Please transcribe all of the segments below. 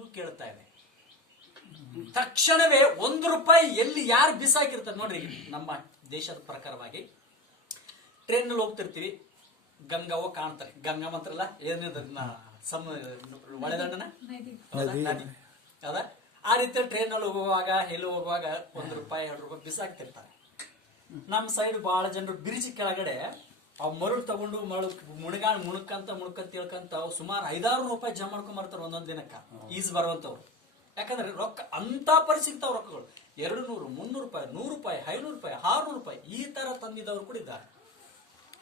ಕೂಗು ಕೇಳ್ತಾ ಇದೆ. ತಕ್ಷಣವೇ ₹1 ಎಲ್ಲಿ ಯಾರು ಬಿಸಾಕಿರ್ತಾರೆ ನೋಡ್ರಿ. ನಮ್ಮ ದೇಶದ ಪ್ರಕಾರವಾಗಿ ಟ್ರೈನ್ ಹೋಗ್ತಿರ್ತೀವಿ, ಗಂಗಾವ ಕಾಣ್ತಾರೆ. ಗಂಗಾ ಮಂತ್ರಲ್ಲ ಏನಿದೆ ಒಳೆದಂಡನ ನದಿ ಹೌದಾ? ಆ ರೀತಿ ಟ್ರೈನ್ ಅಲ್ಲಿ ಹೋಗುವಾಗ ಎಲ್ಲಿ ಹೋಗುವಾಗ ₹1 ₹2 ಬಿಸಾಕ್ತಿರ್ತಾರೆ. ನಮ್ಮ ಸೈಡ್ ಬಹಳ ಜನರು ಬ್ರಿಡ್ಜ್ ಕೆಳಗಡೆ ಅವ್ ಮರಳು ತಗೊಂಡು ಮುಣಕಂತ ತಿಳ್ಕಂತ ಸುಮಾರು ₹5,000 ಜಮಾ ಮಾಡ್ಕೊಂಡ್ ಬರ್ತಾರೆ ಒಂದೊಂದ್ ದಿನಕ್ಕ ಈಜ್ ಬರುವಂತವ್ರು. ಯಾಕಂದ್ರೆ ರೊಕ್ಕ ಅಂತ ಪರಿಸಿಗ್ತಾವ್ ರೊಕ್ಕಗಳು ₹200, ₹300, ₹100, ₹500, ₹600 ಈ ತರ ತಂದಿದ್ದವ್ರು ಕೂಡ ಇದ್ದಾರೆ.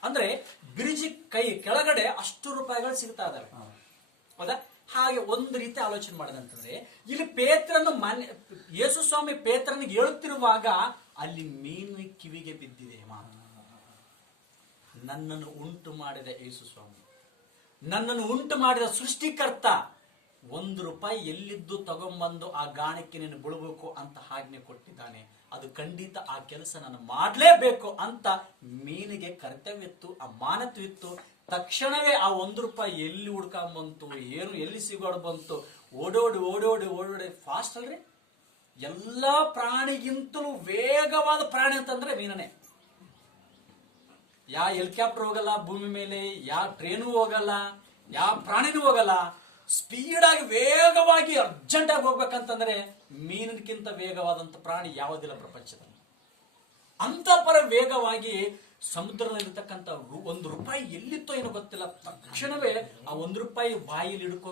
ಅಂದ್ರೆ ಬ್ರಿಡ್ಜ್ ಕೈ ಕೆಳಗಡೆ ಅಷ್ಟು ರೂಪಾಯಿಗಳು ಸಿಗ್ತಾ ಇದಾವೆ ಹೌದಾ? ಹಾಗೆ ಒಂದು ರೀತಿ ಆಲೋಚನೆ ಮಾಡಿದಂತಂದ್ರೆ ಇಲ್ಲಿ ಪೇತ್ರನು ಯೇಸು ಸ್ವಾಮಿ ಪೇತ್ರನಿಗೆ ಹೇಳುತ್ತಿರುವಾಗ ಅಲ್ಲಿ ಮೀನು ಕಿವಿಗೆ ಬಿದ್ದಿದೆ. ನನ್ನನ್ನು ಉಂಟು ಮಾಡಿದ ಯೇಸು ಸ್ವಾಮಿ, ನನ್ನನ್ನು ಉಂಟು ಮಾಡಿದ ಸೃಷ್ಟಿಕರ್ತ ₹1 ಎಲ್ಲಿದ್ದು ತಗೊಂಬಂದು ಆ ಗಾಣಕ್ಕೆ ನೀನು ಬಿಡಬೇಕು ಅಂತ ಆಜ್ಞೆ ಕೊಟ್ಟಿದ್ದಾನೆ. ಅದು ಖಂಡಿತ ಆ ಕೆಲಸ ನಾನು ಮಾಡ್ಲೇಬೇಕು ಅಂತ ಮೀನಿಗೆ ಕರ್ತವ್ಯವಿತ್ತು, ಆ ಮಾನತ್ವಿತ್ತು. ತಕ್ಷಣವೇ ಆ ₹1 ಎಲ್ಲಿ ಹುಡ್ಕೊಂಬಂತು, ಏನು ಎಲ್ಲಿ ಸಿಗೋಡ್ ಬಂತು, ಓಡೋಡಿ ಫಾಸ್ಟ್ ಅಲ್ರಿ. ಎಲ್ಲಾ ಪ್ರಾಣಿಗಿಂತಲೂ ವೇಗವಾದ ಪ್ರಾಣಿ ಅಂತಂದ್ರೆ ಮೀನನೇ. ಯಾವ ಹೆಲಿಕಾಪ್ಟರ್ ಹೋಗಲ್ಲ ಭೂಮಿ ಮೇಲೆ, ಯಾವ ಟ್ರೇನು ಹೋಗಲ್ಲ, ಯಾವ ಪ್ರಾಣಿನೂ ಹೋಗಲ್ಲ. ಸ್ಪೀಡ್ ಆಗಿ ವೇಗವಾಗಿ ಅರ್ಜೆಂಟ್ ಆಗಿ ಹೋಗ್ಬೇಕಂತಂದ್ರೆ ಮೀನಿನಕ್ಕಿಂತ ವೇಗವಾದಂತ ಪ್ರಾಣಿ ಯಾವುದಿಲ್ಲ ಪ್ರಪಂಚದಲ್ಲಿ. ಅಂತ ಪರ ವೇಗವಾಗಿ ಸಮುದ್ರದಲ್ಲಿರ್ತಕ್ಕಂಥ ₹1 ಎಲ್ಲಿತ್ತೋ ಏನೋ ಗೊತ್ತಿಲ್ಲ, ತಕ್ಷಣವೇ ಆ ₹1 ಬಾಯಲ್ಲಿ ಹಿಡ್ಕೊಂಡು